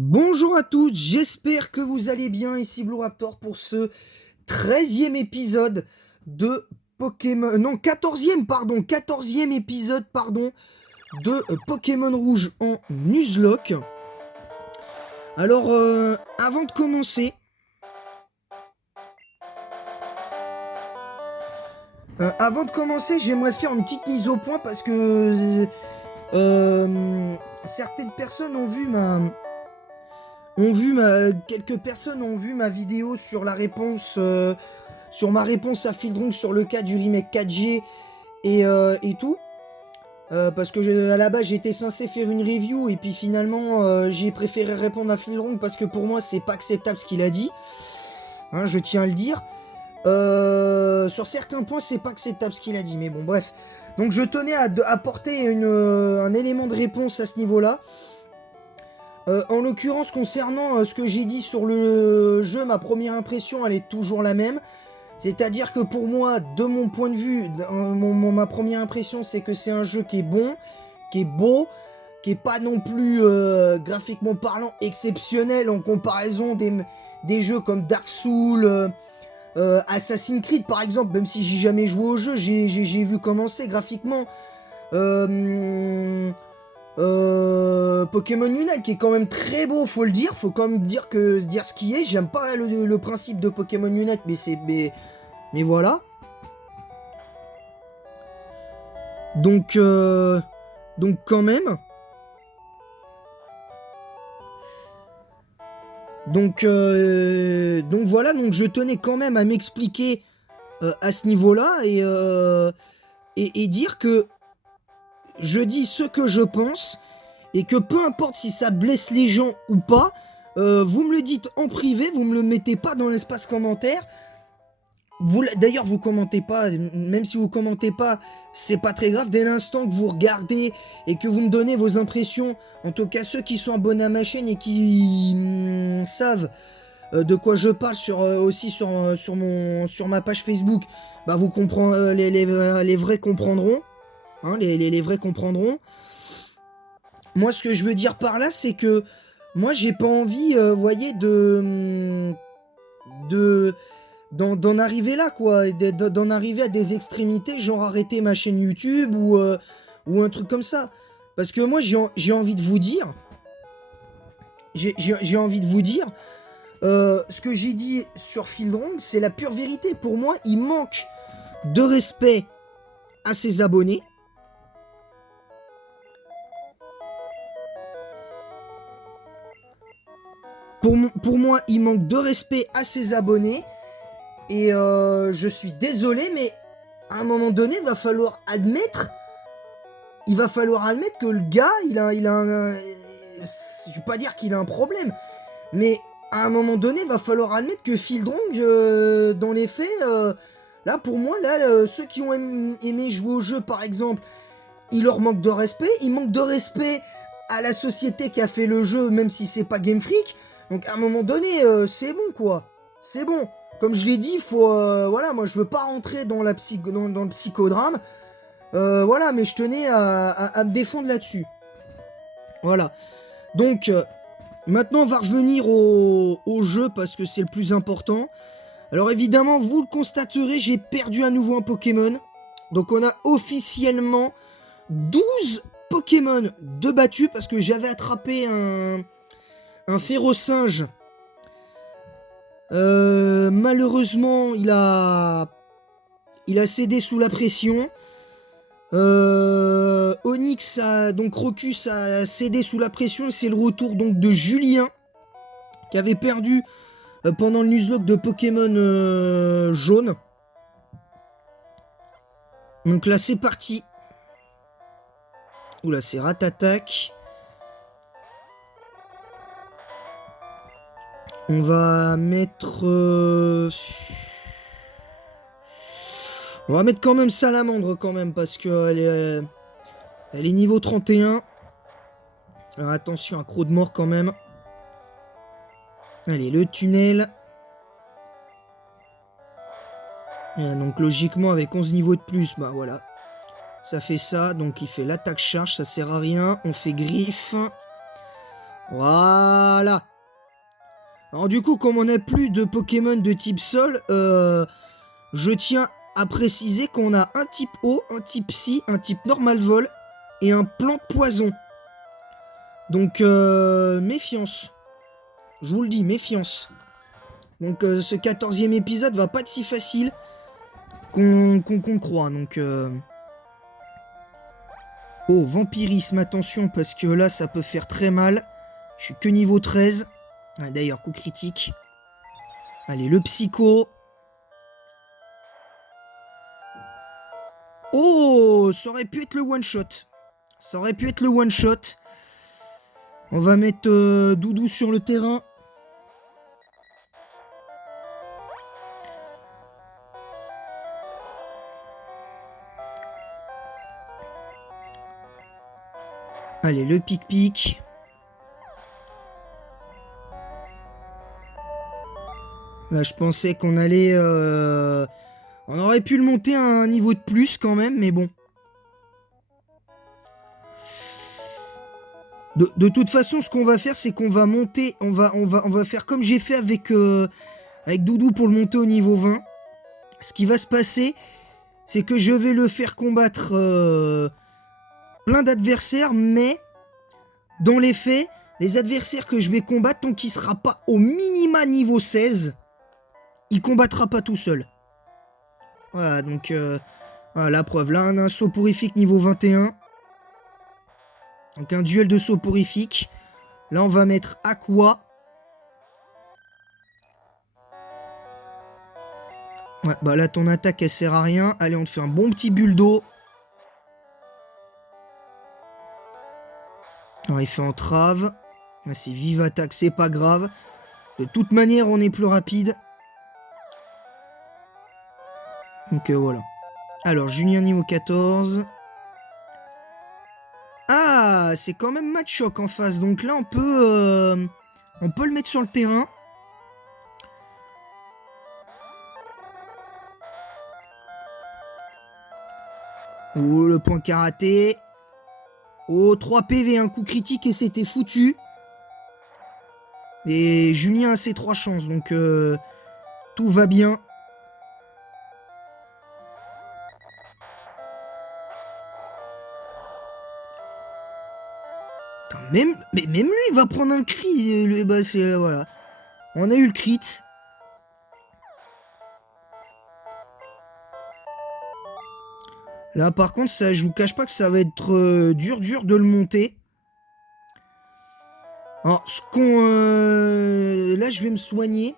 Bonjour à tous, j'espère que vous allez bien, ici Blue Raptor pour ce 13e épisode de Pokémon... Non, 14e épisode, de Pokémon Rouge en Nuzlocke. Alors, avant de commencer... j'aimerais faire une petite mise au point parce que... certaines personnes quelques personnes ont vu ma vidéo sur la réponse, sur ma réponse à Fieldrong sur le cas du remake 4G et tout. Parce que à la base j'étais censé faire une review et puis finalement j'ai préféré répondre à Fieldrong parce que pour moi c'est pas acceptable ce qu'il a dit. Hein, je tiens à le dire. Sur certains points c'est pas acceptable ce qu'il a dit, mais bon bref. Donc je tenais à apporter un élément de réponse à ce niveau-là. En l'occurrence, concernant ce que j'ai dit sur le jeu, ma première impression, elle est toujours la même. C'est-à-dire que pour moi, de mon point de vue, ma première impression, c'est que c'est un jeu qui est bon, qui est beau, qui est pas non plus, graphiquement parlant, exceptionnel en comparaison des jeux comme Dark Souls, Assassin's Creed, par exemple. Même si j'ai jamais joué au jeu, j'ai vu comment c'est graphiquement. Pokémon Unite qui est quand même très beau, faut le dire, faut quand même dire ce qui est. J'aime pas le principe de Pokémon Unite, mais voilà. Donc quand même. Donc voilà, donc je tenais quand même à m'expliquer à ce niveau-là et dire que je dis ce que je pense, et que peu importe si ça blesse les gens ou pas, vous me le dites en privé, vous me le mettez pas dans l'espace commentaire. D'ailleurs, vous commentez pas, même si vous commentez pas, c'est pas très grave. Dès l'instant que vous regardez et que vous me donnez vos impressions, en tout cas ceux qui sont abonnés à ma chaîne et qui savent de quoi je parle aussi sur ma page Facebook, bah vous comprenez, les vrais comprendront. Hein, les vrais comprendront. Moi, ce que je veux dire par là, c'est que moi, j'ai pas envie, vous voyez, d'en arriver là, quoi, d'en arriver à des extrémités, genre arrêter ma chaîne YouTube ou un truc comme ça. Parce que moi, j'ai envie de vous dire, ce que j'ai dit sur Fieldrong, c'est la pure vérité. Pour moi, il manque de respect à ses abonnés. Pour moi, il manque de respect à ses abonnés. Et je suis désolé, mais à un moment donné, il va falloir admettre que le gars, il a je vais pas dire qu'il a un problème, mais à un moment donné, il va falloir admettre que Fieldrong, dans les faits, là, pour moi, ceux qui ont aimé jouer au jeu, par exemple, il leur manque de respect. Il manque de respect à la société qui a fait le jeu, même si c'est pas Game Freak. Donc à un moment donné, c'est bon, quoi. C'est bon. Comme je l'ai dit, faut... voilà, moi je veux pas rentrer dans le psychodrame. Voilà, mais je tenais à me défendre là-dessus. Voilà. Donc, maintenant on va revenir au jeu parce que c'est le plus important. Alors évidemment, vous le constaterez, j'ai perdu à nouveau un Pokémon. Donc on a officiellement 12 Pokémon de battus parce que j'avais attrapé un Férocinge. Malheureusement, il a cédé sous la pression. Onix donc Crocus a cédé sous la pression. C'est le retour donc de Julien qui avait perdu pendant le Nuzlocke de Pokémon jaune. Donc là, c'est parti. Oula, c'est Ratatac. On va mettre... On va mettre quand même Salamandre quand même parce que elle est niveau 31. Alors attention, un croc de mort quand même. Allez, le tunnel. Et donc logiquement avec 11 niveaux de plus, bah voilà. Ça fait ça, donc il fait l'attaque charge, ça sert à rien. On fait griffe. Voilà. Alors du coup, comme on n'a plus de Pokémon de type sol, je tiens à préciser qu'on a un type eau, un type psy, un type normal vol et un plante poison. Donc méfiance. Je vous le dis, méfiance. Donc ce 14e épisode va pas être si facile qu'on croit. Donc oh, vampirisme, attention parce que là ça peut faire très mal. Je suis que niveau 13. Ah, d'ailleurs, coup critique. Allez, le psycho. Oh, ça aurait pu être le one shot. Ça aurait pu être le one shot. On va mettre Doudou sur le terrain. Allez, le pic-pic. Là, je pensais qu'on allait... On aurait pu le monter à un niveau de plus quand même, mais bon. De toute façon, ce qu'on va faire, c'est qu'on va monter... On va faire comme j'ai fait avec Doudou pour le monter au niveau 20. Ce qui va se passer, c'est que je vais le faire combattre plein d'adversaires, mais dans les faits, les adversaires que je vais combattre, tant qu'il sera pas au minima niveau 16, il combattra pas tout seul. Voilà, donc voilà la preuve. Là, on a un soporifique niveau 21. Donc un duel de soporifique. Là, on va mettre Aqua. Ouais, bah là, ton attaque, elle sert à rien. Allez, on te fait un bon petit bulle d'eau. Alors, il fait entrave. Là, c'est vive attaque, c'est pas grave. De toute manière, on est plus rapide. Donc voilà. Alors, Julien niveau 14. Ah, c'est quand même Machoc en face. Donc là, on peut le mettre sur le terrain. Oh, le point karaté. Oh, 3 PV, un coup critique et c'était foutu. Et Julien a ses 3 chances, donc tout va bien. Attends, même lui, il va prendre un crit. Bah, voilà. On a eu le crit. Là, par contre, ça, je vous cache pas que ça va être dur de le monter. Alors, là, je vais me soigner.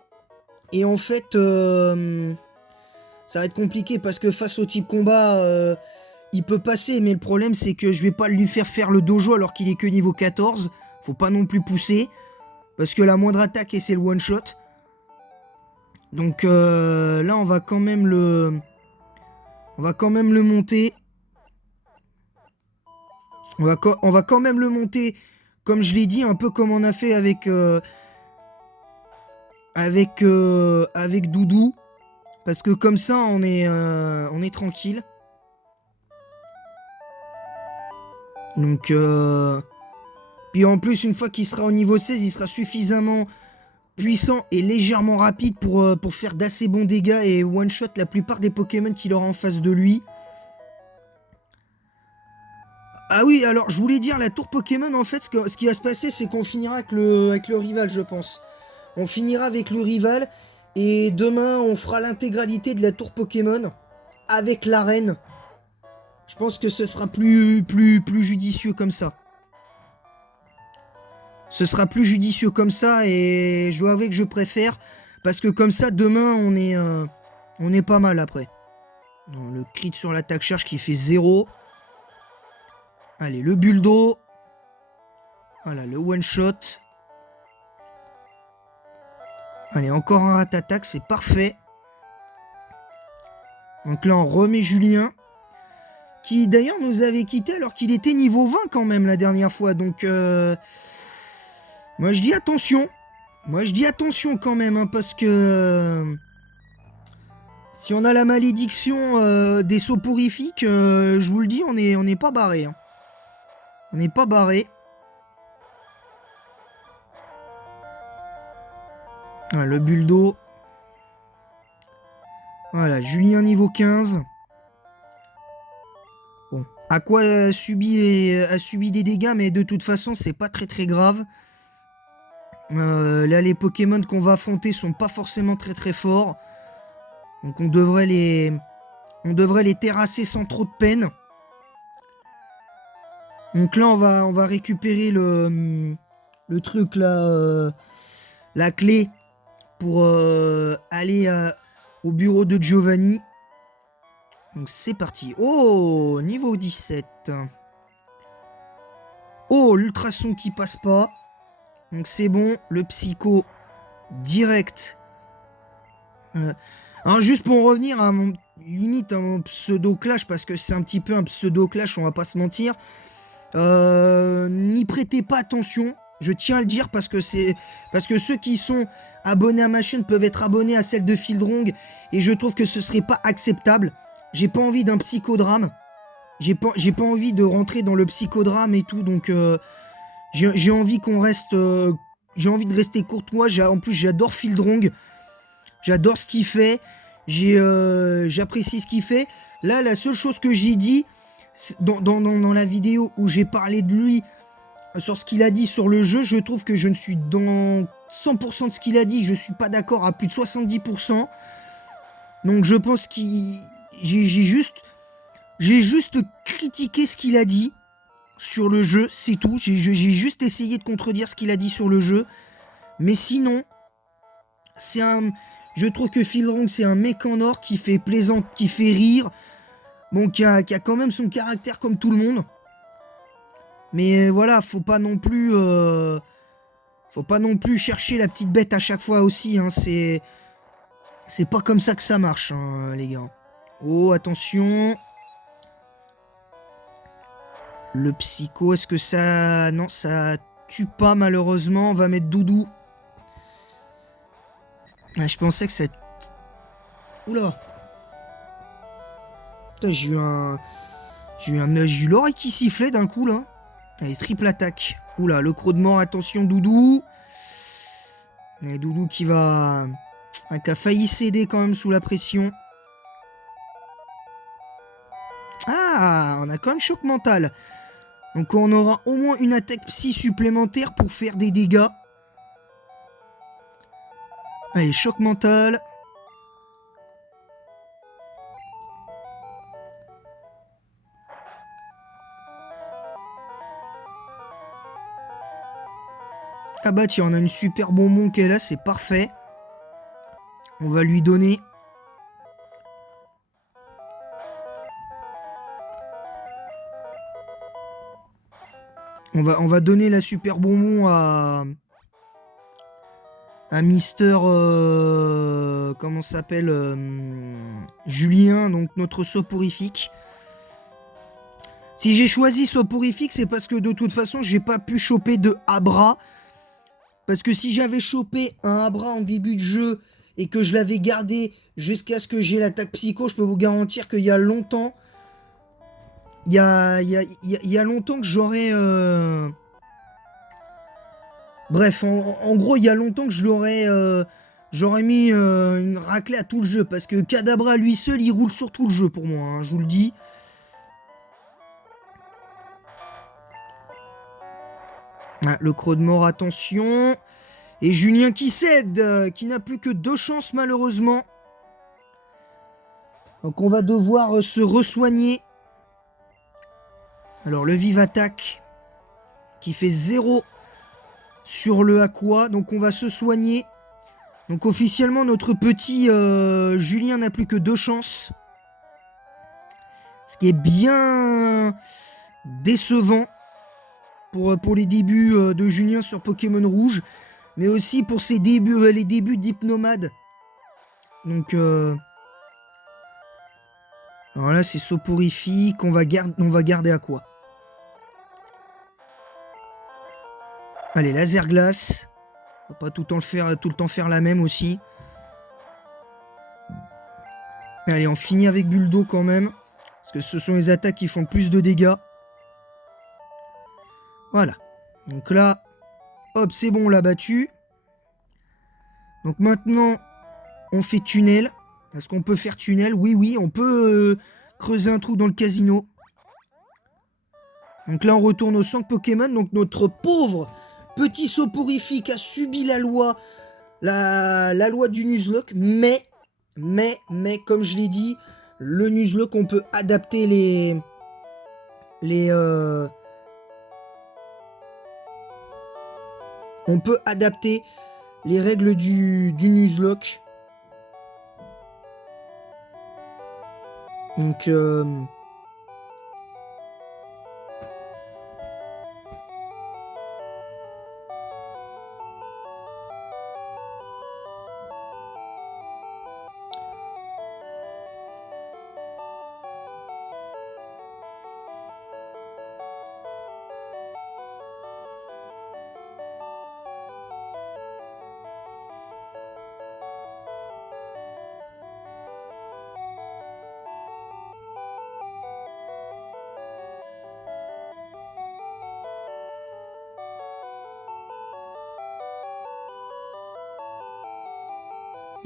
Et en fait, ça va être compliqué parce que face au type combat, il peut passer. Mais le problème, c'est que je vais pas lui faire le dojo alors qu'il est que niveau 14. Faut pas non plus pousser. Parce que la moindre attaque, et c'est le one shot. Donc là, on va quand même le monter. On va quand même le monter, comme je l'ai dit, un peu comme on a fait avec Doudou. Parce que comme ça, on est tranquille. Donc, puis en plus, une fois qu'il sera au niveau 16, il sera suffisamment puissant et légèrement rapide pour faire d'assez bons dégâts et one-shot la plupart des Pokémon qu'il aura en face de lui. Ah oui, alors je voulais dire, la tour Pokémon, en fait, ce qui va se passer, c'est qu'on finira avec le rival, je pense. On finira avec le rival, et demain, on fera l'intégralité de la tour Pokémon avec l'arène. Je pense que ce sera plus judicieux comme ça. Ce sera plus judicieux comme ça, et je dois avouer que je préfère, parce que comme ça, demain, on est pas mal après. Le crit sur l'attaque charge qui fait 0. Allez, le bulle d'eau. Voilà, le one shot. Allez, encore un rat-attaque, c'est parfait. Donc là, on remet Julien. Qui d'ailleurs nous avait quitté alors qu'il était niveau 20 quand même la dernière fois. Donc, moi je dis attention. Moi je dis attention quand même, hein, parce que... si on a la malédiction des soporifiques, je vous le dis, on n'est pas barré. Hein. On n'est pas barré. Ah, le Buldo. Voilà, Julien niveau 15. Bon, Aqua a subi des dégâts, mais de toute façon, c'est pas très très grave. Là, les Pokémon qu'on va affronter sont pas forcément très très forts. Donc on devrait les terrasser sans trop de peine. Donc là, on va récupérer le truc là, la clé pour aller au bureau de Giovanni. Donc c'est parti. Oh, niveau 17. Oh, l'ultrason qui passe pas. Donc c'est bon, le psycho direct. Alors juste pour en revenir à mon limite à mon pseudo clash, parce que c'est un petit peu un pseudo clash, on va pas se mentir. N'y prêtez pas attention, je tiens à le dire, parce que ceux qui sont abonnés à ma chaîne peuvent être abonnés à celle de Fieldrong, et je trouve que ce serait pas acceptable. J'ai pas envie d'un psychodrame. J'ai pas envie de rentrer dans le psychodrame et tout, donc j'ai envie qu'on reste. J'ai envie de rester courtois. En plus, j'adore Fieldrong. J'adore ce qu'il fait. J'apprécie ce qu'il fait. Là, la seule chose que j'ai dit dans la vidéo où j'ai parlé de lui sur ce qu'il a dit sur le jeu, je trouve que je ne suis dans 100% de ce qu'il a dit. Je suis pas d'accord à plus de 70%. Donc je pense j'ai juste critiqué ce qu'il a dit sur le jeu, c'est tout. J'ai juste essayé de contredire ce qu'il a dit sur le jeu. Mais sinon, je trouve que Fieldrong, c'est un mec en or qui fait plaisant, qui fait rire. Bon, qui a quand même son caractère comme tout le monde. Mais voilà, faut pas non plus chercher la petite bête à chaque fois aussi. Hein. C'est pas comme ça que ça marche, hein, les gars. Oh, attention. Le psycho, est-ce que ça... Non, ça tue pas malheureusement. On va mettre Doudou. Ah, je pensais que ça... Oula. Putain, j'ai eu l'oreille qui sifflait d'un coup, là. Allez, triple attaque. Oula, le croc de mort, attention, Doudou. Et Doudou qui a failli céder quand même sous la pression. Ah, on a quand même choc mental. Donc on aura au moins une attaque psy supplémentaire pour faire des dégâts. Allez, choc mental. Ah bah tiens, on a une super bonbon qui est là, c'est parfait. On va lui donner. On va donner la super bonbon à Mister... comment ça s'appelle Julien, donc notre soporifique. Si j'ai choisi soporifique, c'est parce que de toute façon, j'ai pas pu choper de Abra. Parce que si j'avais chopé un Abra en début de jeu et que je l'avais gardé jusqu'à ce que j'ai l'attaque psycho, je peux vous garantir qu'il y a longtemps... Il y a longtemps que j'aurais... Bref, en gros, il y a longtemps que j'aurais mis une raclée à tout le jeu. Parce que Kadabra, lui seul, il roule sur tout le jeu pour moi, hein, je vous le dis. Ah, le croc de mort, attention. Et Julien qui cède, qui n'a plus que 2 chances malheureusement. Donc on va devoir se re-soigner. Alors le vive attaque qui fait 0 sur le Aqua. Donc on va se soigner. Donc officiellement notre petit Julien n'a plus que 2 chances. Ce qui est bien décevant pour les débuts de Julien sur Pokémon Rouge. Mais aussi pour ses débuts, les débuts d'Hypnomade. Donc alors là c'est soporifique. On va garder Aqua. Allez, laser glace. On va pas tout le temps faire la même aussi. Allez, on finit avec Buldo quand même. Parce que ce sont les attaques qui font plus de dégâts. Voilà. Donc là, hop, c'est bon, on l'a battu. Donc maintenant, on fait tunnel. Est-ce qu'on peut faire tunnel? Oui, oui, on peut creuser un trou dans le casino. Donc là, on retourne au centre Pokémon. Donc notre pauvre petit soporifique a subi la loi, la loi du Nuzlocke. Mais, comme je l'ai dit, le Nuzlocke, on peut adapter on peut adapter les règles du Nuzlocke. Donc,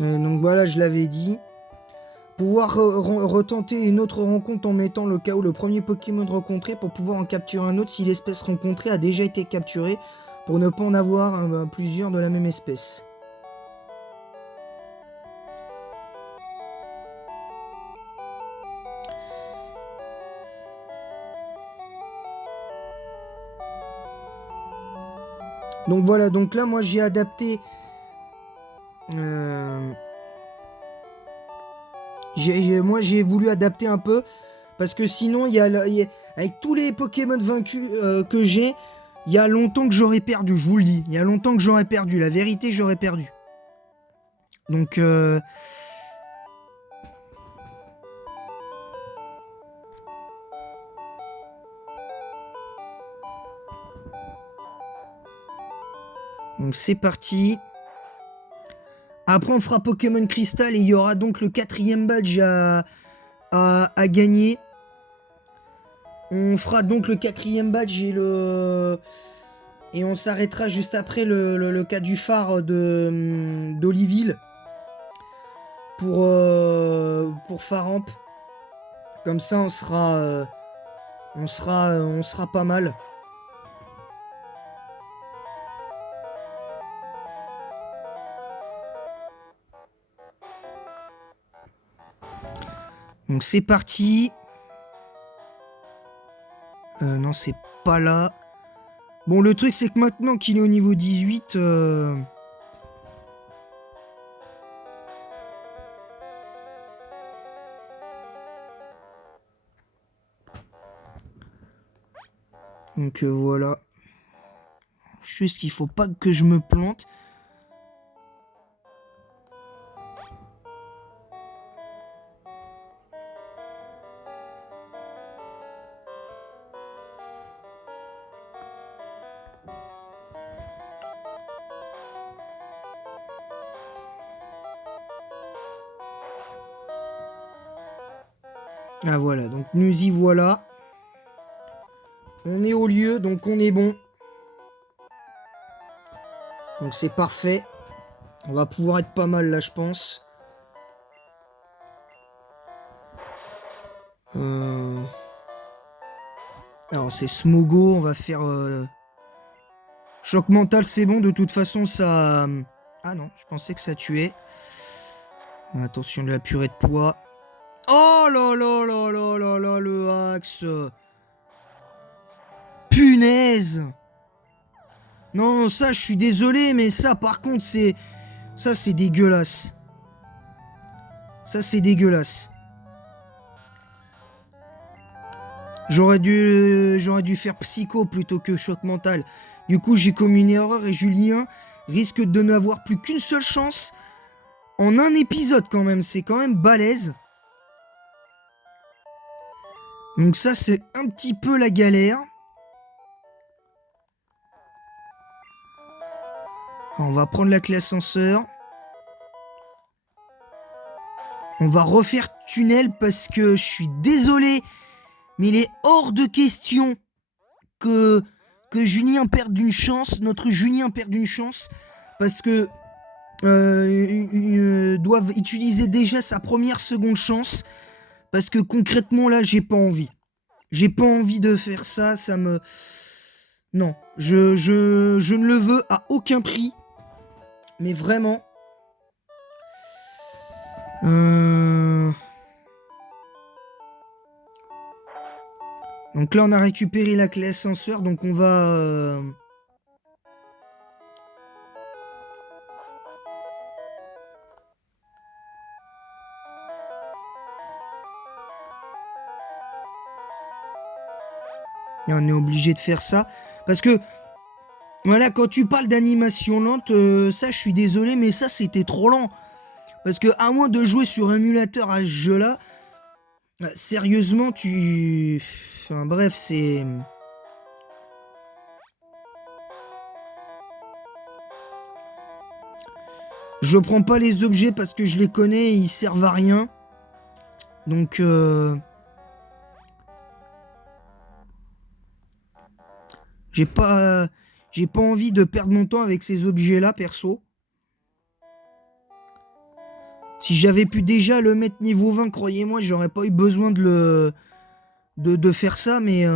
donc voilà, je l'avais dit. Pouvoir retenter une autre rencontre en mettant le KO le premier Pokémon rencontré pour pouvoir en capturer un autre si l'espèce rencontrée a déjà été capturée, pour ne pas en avoir plusieurs de la même espèce. Donc voilà, donc là moi j'ai adapté moi j'ai voulu adapter un peu parce que sinon avec tous les Pokémon vaincus que j'ai, il y a longtemps que j'aurais perdu, je vous le dis, il y a longtemps que j'aurais perdu, la vérité j'aurais perdu. Donc c'est parti. Après on fera Pokémon Crystal et il y aura donc le 4e badge à gagner. On fera donc le 4e badge et on s'arrêtera juste après le cas du phare d'Oliville pour Faramp. Comme ça on sera pas mal. Donc c'est parti. Non, c'est pas là. Bon, le truc, c'est que maintenant qu'il est au niveau 18... Donc voilà. Juste qu'il faut pas que je me plante. Ah voilà, donc nous y voilà. On est au lieu, donc on est bon. Donc c'est parfait. On va pouvoir être pas mal là, je pense. Alors c'est Smogo, on va faire... Choc mental, c'est bon, de toute façon ça... Ah non, je pensais que ça tuait. Attention de la purée de poids. Oh là là là là là là, le axe. Punaise. Non, ça, je suis désolé, mais ça, par contre, c'est... Ça, c'est dégueulasse. Ça, c'est dégueulasse. J'aurais dû faire psycho plutôt que choc mental. Du coup, j'ai commis une erreur et Julien risque de n'avoir plus qu'une seule chance en un épisode quand même. C'est quand même balèze. Donc ça, c'est un petit peu la galère. Alors, on va prendre la clé ascenseur. On va refaire tunnel parce que je suis désolé, mais il est hors de question que Julien perde une chance, notre Julien perde une chance, parce que doivent utiliser déjà sa première seconde chance. Parce que concrètement, là, j'ai pas envie. J'ai pas envie de faire ça, ça me... Non, je ne le veux à aucun prix. Mais vraiment... Donc là, on a récupéré la clé ascenseur, donc on va... Et on est obligé de faire ça. Parce que, voilà, quand tu parles d'animation lente, ça, je suis désolé, mais ça, c'était trop lent. Parce que, à moins de jouer sur émulateur à ce jeu-là, sérieusement, tu... Enfin, bref, c'est... Je prends pas les objets parce que je les connais et ils servent à rien. Donc, j'ai pas envie de perdre mon temps avec ces objets-là, perso. Si j'avais pu déjà le mettre niveau 20, croyez-moi, j'aurais pas eu besoin de faire ça, mais...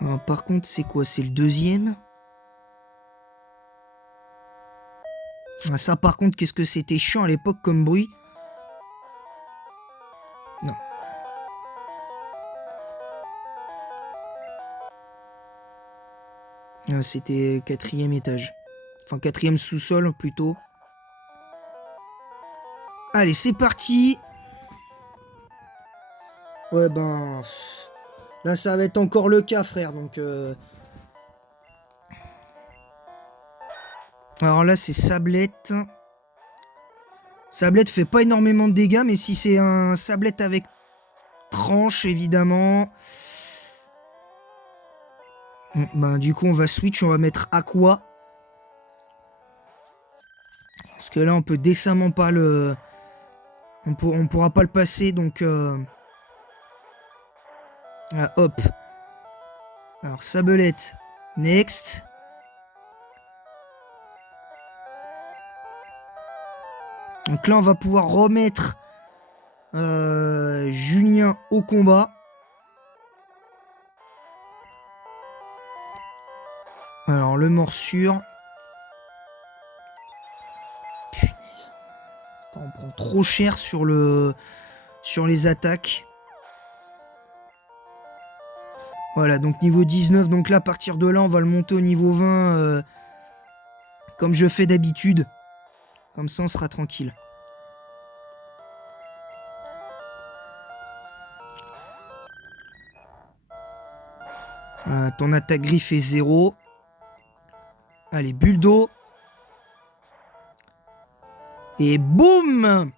Alors, par contre, c'est quoi? C'est le deuxième? Ah, ça, par contre, qu'est-ce que c'était chiant à l'époque comme bruit. Non. Ah, c'était quatrième étage. Enfin, quatrième sous-sol, plutôt. Allez, c'est parti. Ouais, ben... Là, ça va être encore le cas, frère, donc... Alors là, c'est Sablette. Sablette fait pas énormément de dégâts, mais si c'est un Sablette avec tranche, évidemment... Bon, ben, du coup, on va switch, on va mettre Aqua. Parce que là, on peut décemment pas le... On pourra pas le passer, donc... Ah, hop. Alors, Sablette. Next. Donc là, on va pouvoir remettre Julien au combat. Alors, le morsure. Punaise. Attends, on prend trop cher sur les attaques. Voilà, donc niveau 19. Donc là, à partir de là, on va le monter au niveau 20. Comme je fais d'habitude. Comme ça, on sera tranquille. Ton attaque griffe est 0. Allez, bulle d'eau. Et boum!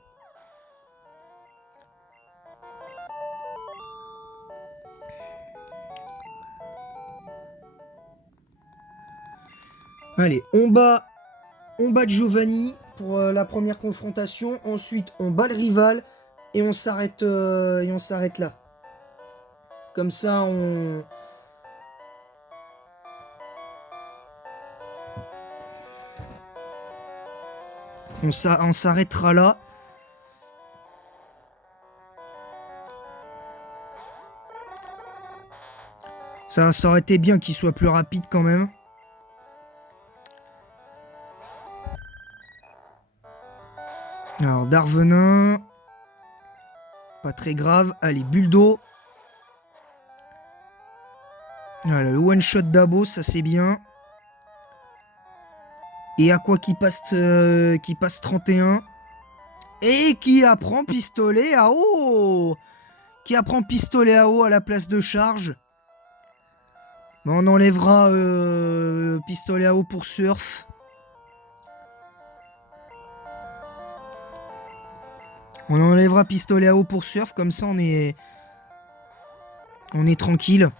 Allez, on bat Giovanni pour la première confrontation. Ensuite, on bat le rival et on s'arrête là. Comme ça, on s'arrêtera là. Ça aurait été bien qu'il soit plus rapide quand même. Alors, Darvenin. Pas très grave. Allez, bulle d'eau. Voilà, le one shot d'Abo, ça c'est bien. Et à quoi qui passe 31. Et qui apprend pistolet à eau. Qui apprend pistolet à eau à la place de charge. Mais on enlèvera pistolet à eau pour surf. On enlèvera pistolet à eau pour surf, comme ça on est tranquille.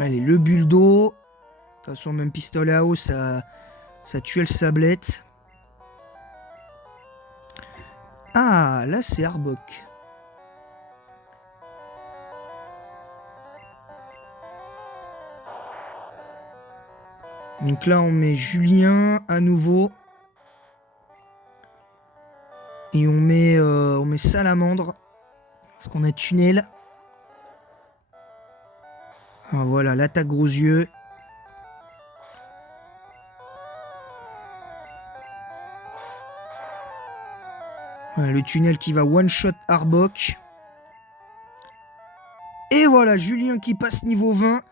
Allez, le bulle d'eau. toute façon, même pistolet à eau, ça tuait le sablette. Ah, là, c'est Arbok. Donc là, on met Julien à nouveau. Et on met Salamandre. Parce qu'on a Tunnel. Ah, voilà, l'attaque gros yeux. Voilà, le Tunnel qui va one-shot Arbok. Et voilà, Julien qui passe niveau 20.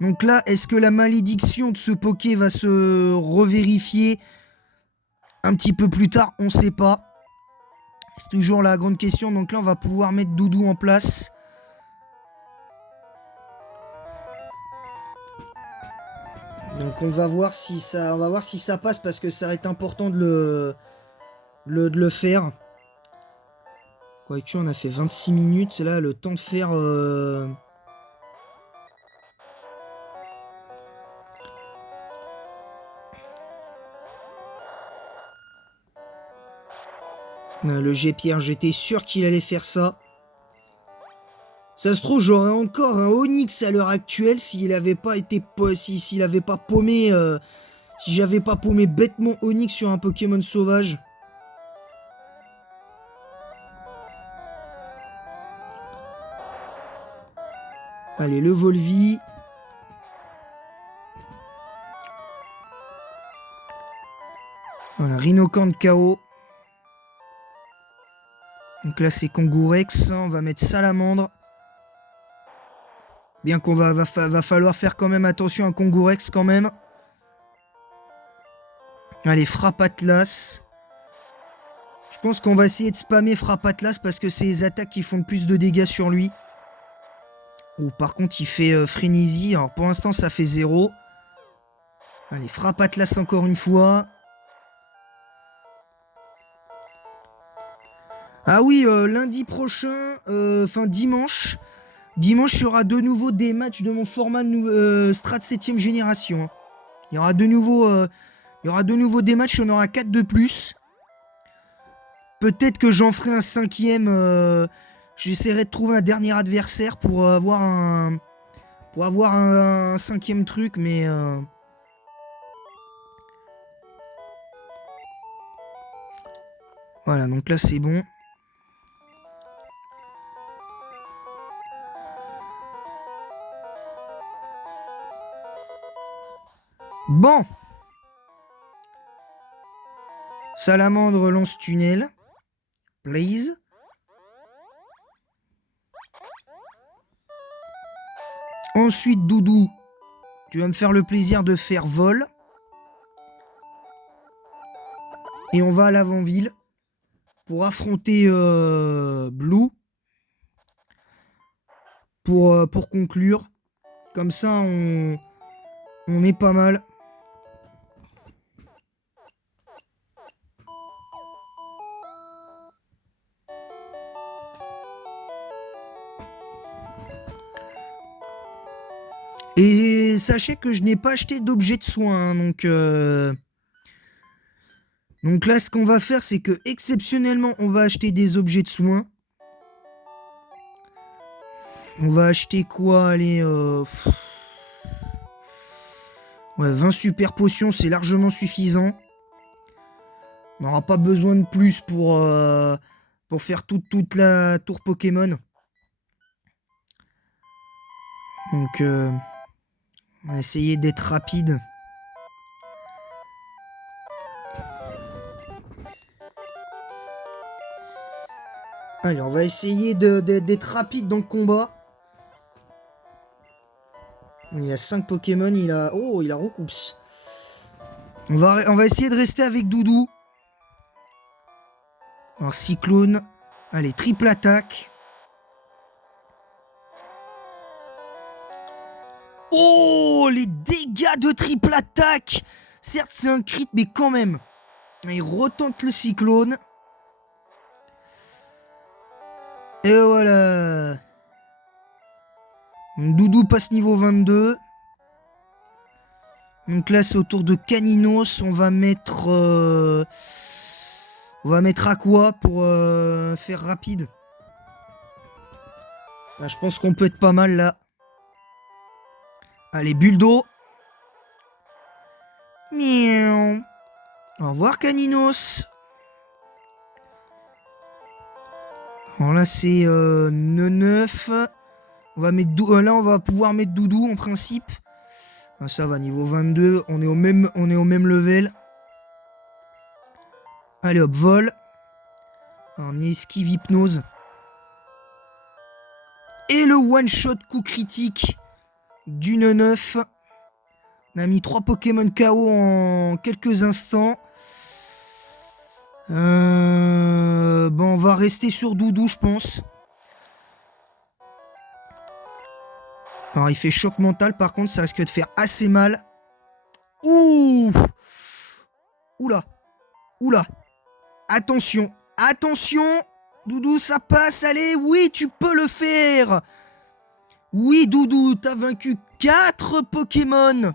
Donc là, est-ce que la malédiction de ce Poké va se revérifier un petit peu plus tard? On sait pas. C'est toujours la grande question. Donc là, on va pouvoir mettre Doudou en place. Donc on va voir si ça passe parce que ça va être important de le faire. Quoique on a fait 26 minutes. Là, le temps de faire... le G-Pierre, j'étais sûr qu'il allait faire ça. Ça se trouve, j'aurais encore un Onix à l'heure actuelle s'il avait pas été s'il avait pas paumé si j'avais pas paumé bêtement Onix sur un Pokémon sauvage. Allez, le Volvi. Voilà, Rhinocorn KO. Donc là, c'est Kangourex. On va mettre Salamandre. Bien qu'on va falloir faire quand même attention à Kangourex quand même. Allez, Frappe Atlas. Je pense qu'on va essayer de spammer Frappe Atlas parce que c'est les attaques qui font le plus de dégâts sur lui. Ou par contre, il fait Frénésie. Alors pour l'instant, ça fait 0. Allez, Frappe Atlas encore une fois. Ah oui, lundi prochain, enfin dimanche. Dimanche, il y aura de nouveau des matchs de mon format Strat 7ème génération. Il y aura de nouveau des matchs, il y en aura 4 de plus. Peut-être que j'en ferai un 5ème. J'essaierai de trouver un dernier adversaire pour avoir un 5ème truc, mais... Voilà, donc là c'est bon. Bon. Salamandre lance Tunnel. Please. Ensuite, Doudou, tu vas me faire le plaisir de faire Vol. Et on va à l'avant-ville pour affronter Blue. Pour conclure. Comme ça, on est pas mal. Et sachez que je n'ai pas acheté d'objet de soin, hein, donc là, ce qu'on va faire, c'est que exceptionnellement, on va acheter des objets de soin. On va acheter quoi? Allez, ouais, 20 super potions, c'est largement suffisant. On n'aura pas besoin de plus pour faire toute la tour Pokémon. Donc, on va essayer d'être rapide. Allez, on va essayer d'être rapide dans le combat. Il a 5 Pokémon, il a Recoups. On va essayer de rester avec Doudou. Alors, Cyclone. Allez, triple attaque. Oh, les dégâts de triple attaque. Certes, c'est un crit, mais quand même. Il retente le Cyclone. Et voilà. Doudou passe niveau 22. Donc là, c'est au tour de Caninos. On va mettre... On va mettre Aqua pour faire rapide. Là, je pense qu'on peut être pas mal, là. Allez, bulle d'eau. Miaou. Au revoir, Caninos. Alors là, c'est 9. On va mettre là, on va pouvoir mettre Doudou, en principe. Ah, ça va, niveau 22. On est au même level. Allez, hop, vol. Alors, on y esquive hypnose. Et le one-shot coup critique d'une 9. On a mis 3 Pokémon KO en quelques instants. Bon, on va rester sur Doudou, je pense. Alors, il fait choc mental, par contre, ça risque de faire assez mal. Ouh! Oula! Oula! Attention! Attention! Doudou, ça passe, allez! Oui, tu peux le faire! Oui, Doudou, t'as vaincu 4 Pokémon!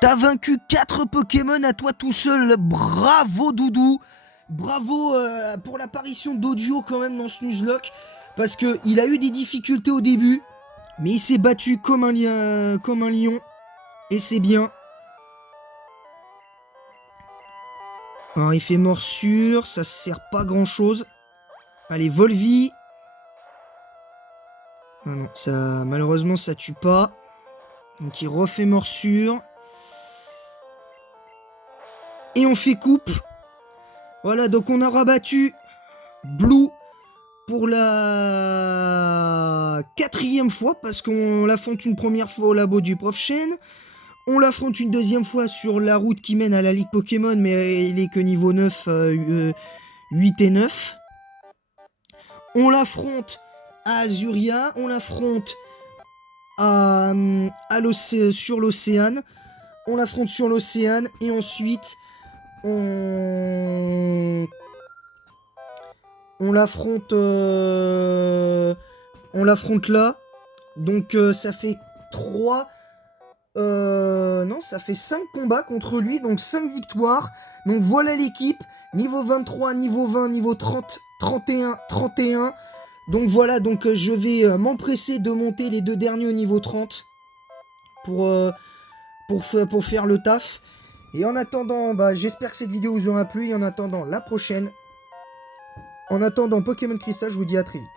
T'as vaincu 4 Pokémon à toi tout seul. Bravo, Doudou! Bravo pour l'apparition d'Audio quand même dans ce Nuzlocke. Parce qu'il a eu des difficultés au début. Mais il s'est battu comme un lion. Et c'est bien. Alors il fait morsure. Ça sert pas grand chose. Allez, Volvi. Ah non, ça, malheureusement ça tue pas. Donc il refait morsure. Et on fait coupe. Voilà, donc on a rabattu Blue pour la 4e fois, parce qu'on l'affronte une première fois au labo du Prof Chen. On l'affronte une deuxième fois sur la route qui mène à la Ligue Pokémon, mais il est que niveau 9, 8 et 9. On l'affronte à Azuria, on l'affronte sur l'Océane. On l'affronte sur l'Océane, et ensuite... On l'affronte là. Donc ça fait 3 non, ça fait 5 combats contre lui, donc 5 victoires. Donc voilà l'équipe, niveau 23, niveau 20, niveau 30, 31, 31. Donc voilà, donc je vais m'empresser de monter les 2 derniers au niveau 30 pour faire le taf. Et en attendant, j'espère que cette vidéo vous aura plu. Et en attendant la prochaine, en attendant Pokémon Crystal, je vous dis à très vite.